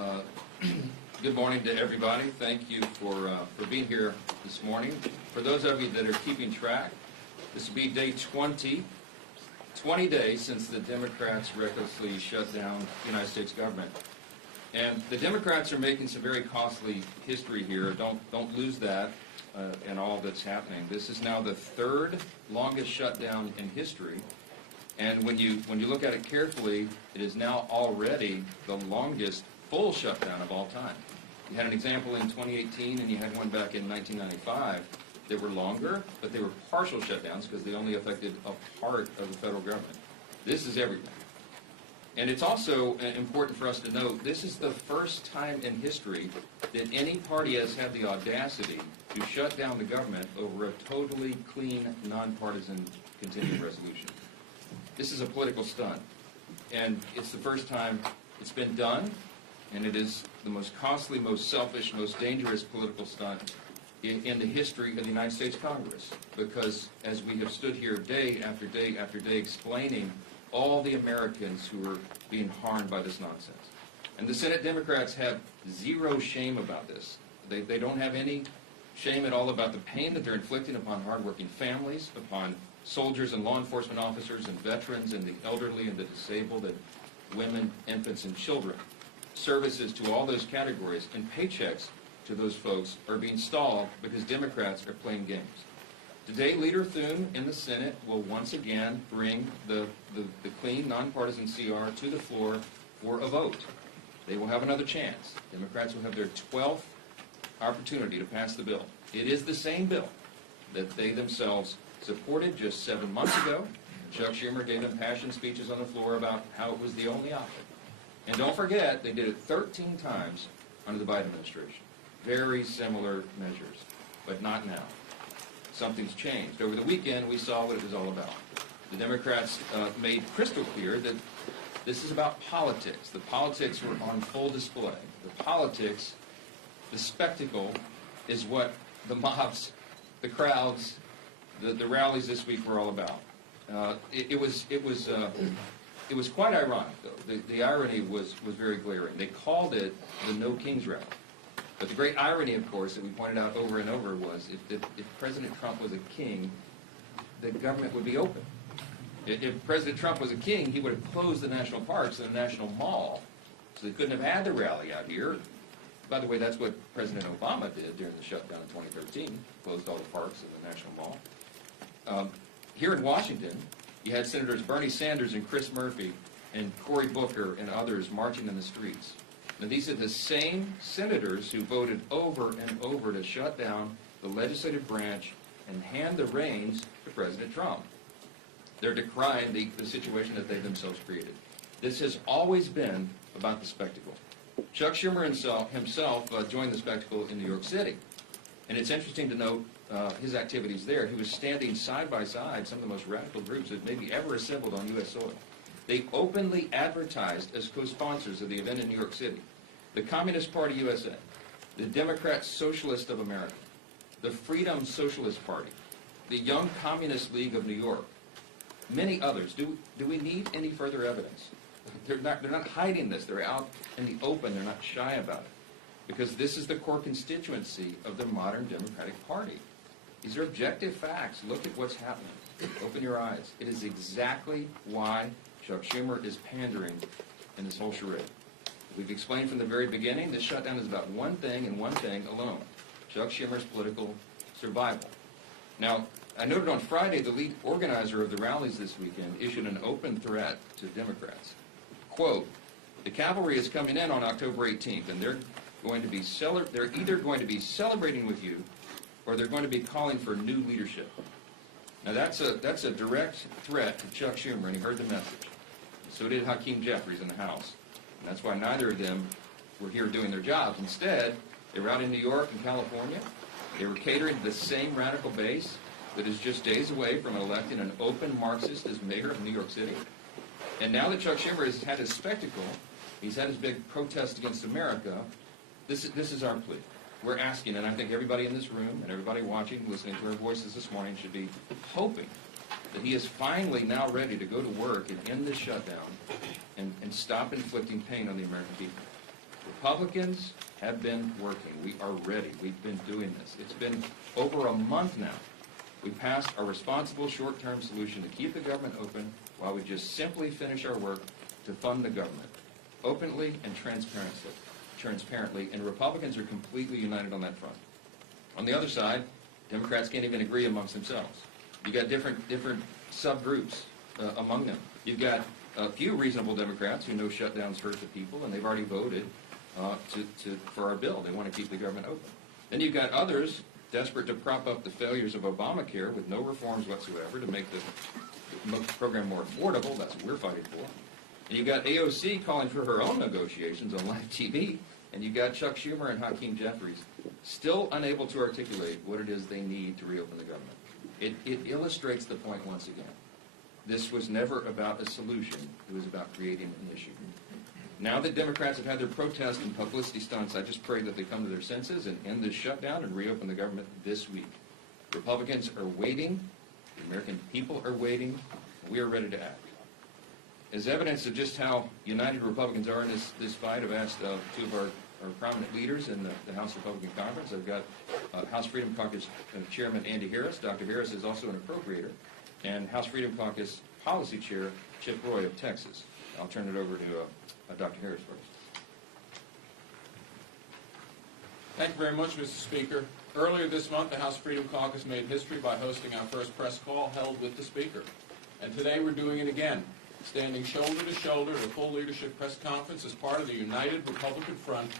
Uh, Good morning to everybody. Thank you for being here this morning. For those of you that are keeping track, this will be day 20 days since the Democrats recklessly shut down the United States government. And the Democrats are making some very costly history here. Don't lose that in all that's happening. This is now the third longest shutdown in history. And when you look at it carefully, it is now already the longest full shutdown of all time. You had an example in 2018, and you had one back in 1995 that were longer, but they were partial shutdowns because they only affected a part of the federal government. This is everything. And it's also important for us to note, this is the first time in history that any party has had the audacity to shut down the government over a totally clean, nonpartisan continuing resolution. This is a political stunt, and it's the first time it's been done, and it is the most costly, most selfish, most dangerous political stunt in the history of the United States Congress, because as we have stood here day after day after day explaining all the Americans who are being harmed by this nonsense. And the Senate Democrats have zero shame about this. They don't have any shame at all about the pain that they're inflicting upon hardworking families, upon soldiers and law enforcement officers and veterans and the elderly and the disabled and women, infants, and children. Services to all those categories and paychecks to those folks are being stalled because Democrats are playing games. Today, Leader Thune in the Senate will once again bring the clean, nonpartisan CR to the floor for a vote. They will have another chance. Democrats will have their 12th opportunity to pass the bill. It is the same bill that they themselves supported just 7 months ago. Chuck Schumer gave them passion speeches on the floor about how it was the only option. And don't forget, they did it 13 times under the Biden administration. Very similar measures, but not now. Something's changed. Over the weekend, we saw what it was all about. The Democrats made crystal clear that this is about politics. The politics were on full display. The politics, the spectacle, is what the mobs, the crowds, the rallies this week were all about. It was quite ironic, though. The irony was very glaring. They called it the No Kings Rally. But the great irony, of course, that we pointed out over and over was if President Trump was a king, the government would be open. If President Trump was a king, he would have closed the national parks and the National Mall, so they couldn't have had the rally out here. By the way, that's what President Obama did during the shutdown in 2013, closed all the parks and the National Mall. Here in Washington, you had Senators Bernie Sanders and Chris Murphy and Cory Booker and others marching in the streets. Now, these are the same senators who voted over and over to shut down the legislative branch and hand the reins to President Trump. They're decrying the situation that they themselves created. This has always been about the spectacle. Chuck Schumer himself joined the spectacle in New York City. And it's interesting to note his activities there. He was standing side by side some of the most radical groups that maybe ever assembled on U.S. soil. They openly advertised as co-sponsors of the event in New York City the Communist Party USA, the Democrat Socialist of America, the Freedom Socialist Party, the Young Communist League of New York, many others. Do we need any further evidence? They're not hiding this. They're out in the open. They're not shy about it, because this is the core constituency of the modern Democratic Party. These are objective facts. Look at what's happening. Open your eyes. It is exactly why Chuck Schumer is pandering in this whole charade. We've explained from the very beginning, this shutdown is about one thing and one thing alone: Chuck Schumer's political survival. Now, I noted on Friday the lead organizer of the rallies this weekend issued an open threat to Democrats. Quote, "The cavalry is coming in on October 18th, and they're either going to be celebrating with you, or they're going to be calling for new leadership." Now that's a direct threat to Chuck Schumer, and he heard the message. So did Hakeem Jeffries in the House. And that's why neither of them were here doing their jobs. Instead, they were out in New York and California. They were catering to the same radical base that is just days away from electing an open Marxist as mayor of New York City. And now that Chuck Schumer has had his spectacle, he's had his big protest against America, this is our plea. We're asking, and I think everybody in this room and everybody watching, listening to our voices this morning should be hoping that he is finally now ready to go to work and end this shutdown and stop inflicting pain on the American people. Republicans have been working. We are ready. We've been doing this. It's been over a month now. We passed a responsible short-term solution to keep the government open while we just simply finish our work to fund the government openly and transparently, and Republicans are completely united on that front. On the other side, Democrats can't even agree amongst themselves. You've got different subgroups among them. You've got a few reasonable Democrats who know shutdowns hurt the people, and they've already voted for our bill. They want to keep the government open. Then you've got others desperate to prop up the failures of Obamacare with no reforms whatsoever to make the program more affordable. That's what we're fighting for. And you've got AOC calling for her own negotiations on live TV, and you've got Chuck Schumer and Hakeem Jeffries still unable to articulate what it is they need to reopen the government. It illustrates the point once again. This was never about a solution. It was about creating an issue. Now that Democrats have had their protests and publicity stunts, I just pray that they come to their senses and end this shutdown and reopen the government this week. Republicans are waiting. The American people are waiting. And we are ready to act. As evidence of just how united Republicans are in this fight, I've asked two of our prominent leaders in the House Republican Conference. I've got House Freedom Caucus Chairman Andy Harris. Dr. Harris is also an appropriator. And House Freedom Caucus Policy Chair Chip Roy of Texas. I'll turn it over to Dr. Harris first. Thank you very much, Mr. Speaker. Earlier this month, the House Freedom Caucus made history by hosting our first press call held with the Speaker. And today we're doing it again, standing shoulder to shoulder at a full leadership press conference as part of the united Republican front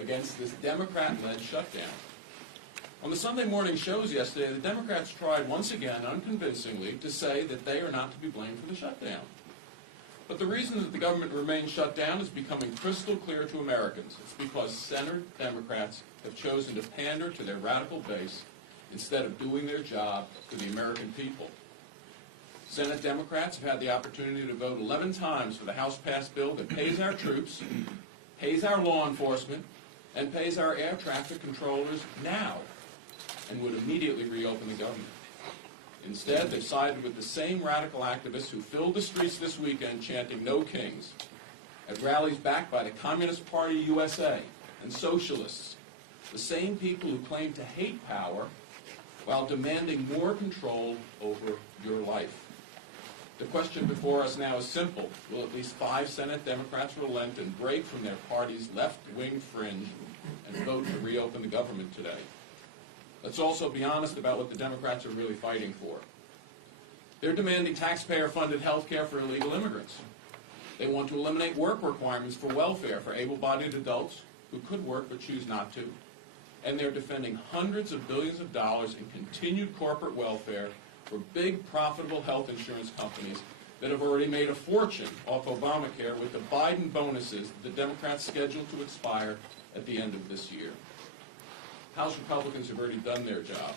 against this Democrat-led shutdown. On the Sunday morning shows yesterday, the Democrats tried once again, unconvincingly, to say that they are not to be blamed for the shutdown. But the reason that the government remains shut down is becoming crystal clear to Americans. It's because Senate Democrats have chosen to pander to their radical base instead of doing their job for the American people. Senate Democrats have had the opportunity to vote 11 times for the House-passed bill that pays our troops, pays our law enforcement, and pays our air traffic controllers now, and would immediately reopen the government. Instead, they've sided with the same radical activists who filled the streets this weekend chanting "No Kings" at rallies backed by the Communist Party USA and socialists, the same people who claim to hate power while demanding more control over your life. The question before us now is simple. Will at least 5 Senate Democrats relent and break from their party's left-wing fringe and vote to reopen the government today? Let's also be honest about what the Democrats are really fighting for. They're demanding taxpayer-funded health care for illegal immigrants. They want to eliminate work requirements for welfare for able-bodied adults who could work but choose not to. And they're defending hundreds of billions of dollars in continued corporate welfare for big, profitable health insurance companies that have already made a fortune off Obamacare with the Biden bonuses the Democrats scheduled to expire at the end of this year. House Republicans have already done their job.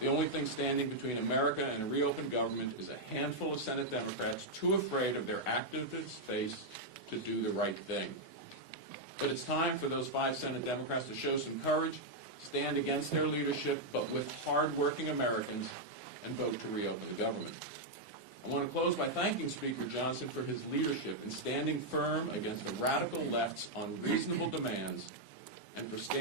The only thing standing between America and a reopened government is a handful of Senate Democrats too afraid of their activist base to do the right thing. But it's time for those 5 Senate Democrats to show some courage, stand against their leadership, but with hard-working Americans, and vote to reopen the government. I want to close by thanking Speaker Johnson for his leadership in standing firm against the radical left's unreasonable demands and for standing